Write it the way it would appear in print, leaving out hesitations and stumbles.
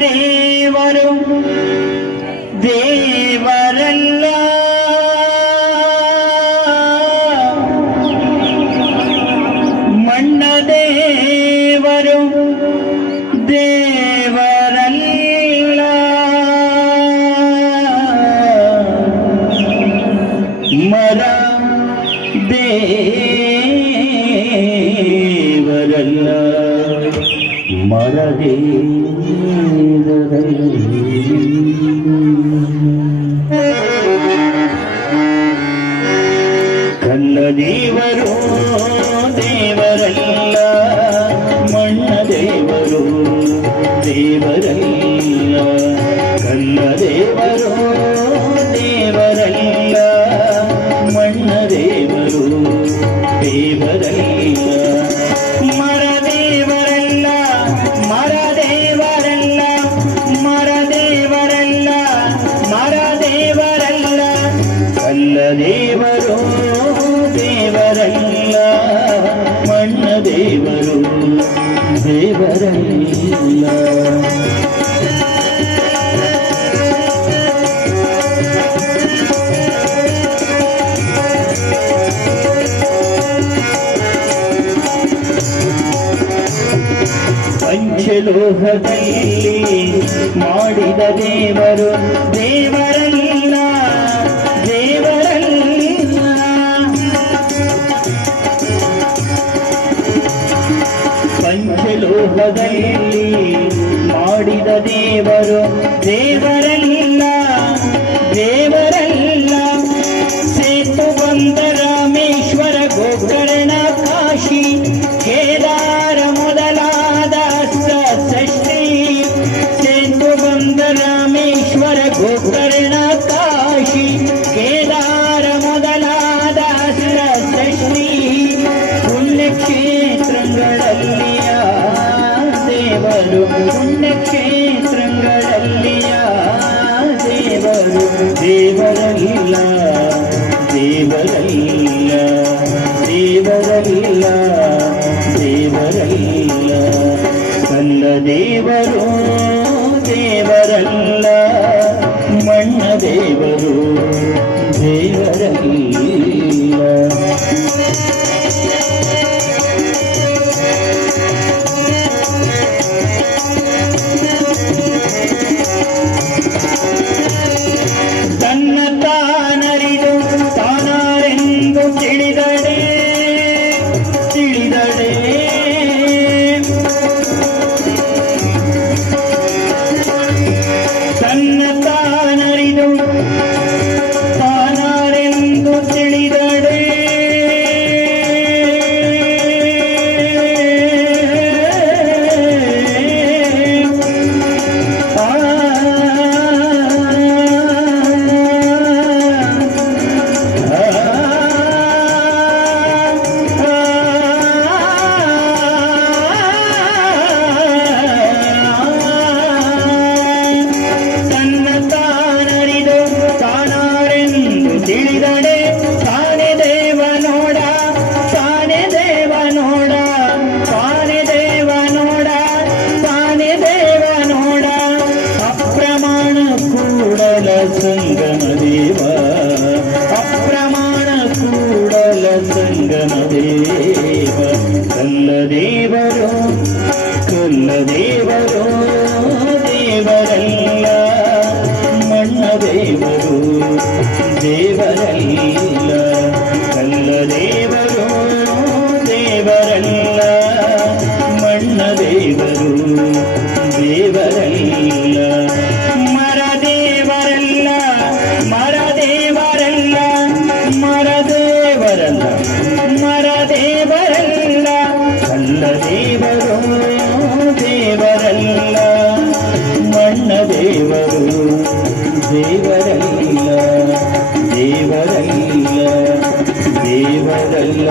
ದೇವರು ದೇವರಲ್ಲ, ಮಣ್ಣ ದೇವರು ದೇವರಲ್ಲ, ಮರ ದೇವರಲ್ಲ, ಮರ ಕಲ್ಲ ದೇವರು ದೇವರಲ್ಲ, ಮಣ್ಣ ದೇವರು ದೇವರಲ್ಲ, ಕಲ್ಲ ದೇವರು ದೇವರಲ್ಲ, ಮಣ್ಣ ದೇವರು ದೇವರಲ್ಲ, ಮರ ದೇವರಲ್ಲ, ಮರ ದೇವರಲ್ಲ, ಮರ ದೇವರಲ್ಲ, ಮರ ದೇವರಲ್ಲ, ಕಲ್ಲ ದೇವರು ದೇವರಲ್ಲ, ಮಣ್ಣ ದೇವರು ದೇವರಲ್ಲ. ಪಂಚಲೋಹದಲ್ಲಿ ಮಾಡಿದ ದೇವರು ದೇವರಲ್ಲ, ದೇವರಲ್ಲ, ಪಂಚಲೋಹದಲ್ಲಿ ಮಾಡಿದ ದೇವರು ದೇವರಲ್ಲ, ದೇವರಲ್ಲ, ಸೇತು ಬಂದ ರಾಮೇಶ್ವರ ಗೋಕರ್ಣ ಕಾಶಿ ಕೇದಾರ ಮೊದಲಾದ ಸೃಷ್ಟಿ, ಸೇತು ಬಂದ ರಾಮೇಶ್ವರ ಗೋಕರ್ಣ ಕಾಶಿ ಕೇದಾರ ಮೊದಲಾದ ಸೃಷ್ಟಿ, ಪುಣ್ಯಕ್ಷೇತ್ರಗಳಲ್ಲಿಯ ದೇವರು, ಪುಣ್ಯಕ್ಷೇತ್ರಗಳಲ್ಲಿಯ ದೇವರು ದೇವರಲ್ಲ, ದೇವರಲ್ಲ, ದೇವರಲ್ಲ, ದೇವರಲ್ಲ, ಕಲ್ಲ ದೇವರು ದೇವರಲ್ಲ, ಮಣ್ಣ ದೇವರು ದೇವರಲ್ಲ. ತನ್ನ ತಾನರಿದು ತಾನಾರೆಂದು ತಿಳಿದಡೆ, ತಿಳಿದಡೆ, ತನ್ನ ತಾನರಿದು ತಾನಾರೆಂದು ತಿಳಿದಡೆ, ತಿಳಿದಡೆ, ತಾನೇ ದೇವ ನೋಡ, ತಾನೇ ದೇವ ನೋಡ, ತಾನೇ ದೇವ ನೋಡ, ತಾನೇ ದೇವ ನೋಡ, ಅಪ್ರಮಾಣ ಕೂಡಲ ಸಂಗಮ ದೇವ, ಅಪ್ರಮಾಣ ಕೂಡಲ ಸಂಗಮ ದೇವ, ಕಲ್ಲ ದೇವರು, ಕಲ್ಲ ದೇವರು ದೇವರಲ್ಲ, ಮಣ್ಣ ದೇವರು ದೇವರಲ್ಲ, ಕಲ್ಲ ದೇವರು ದೇವರಲ್ಲ, ಮಣ್ಣ ದೇವರು ದೇವರಲ್ಲ, ಮರ ದೇವರಲ್ಲ, ಮರ ದೇವರಲ್ಲ, ಮರ ದೇವರಲ್ಲ, ಮರ ದೇವರಲ್ಲ, ಕಲ್ಲ ದೇವರು ದೇವರಲ್ಲ, ಮಣ್ಣ ದೇವರು ದೇವರಲ್ಲ, ದೇವರಲ್ಲ, ದೇವರಲ್ಲ.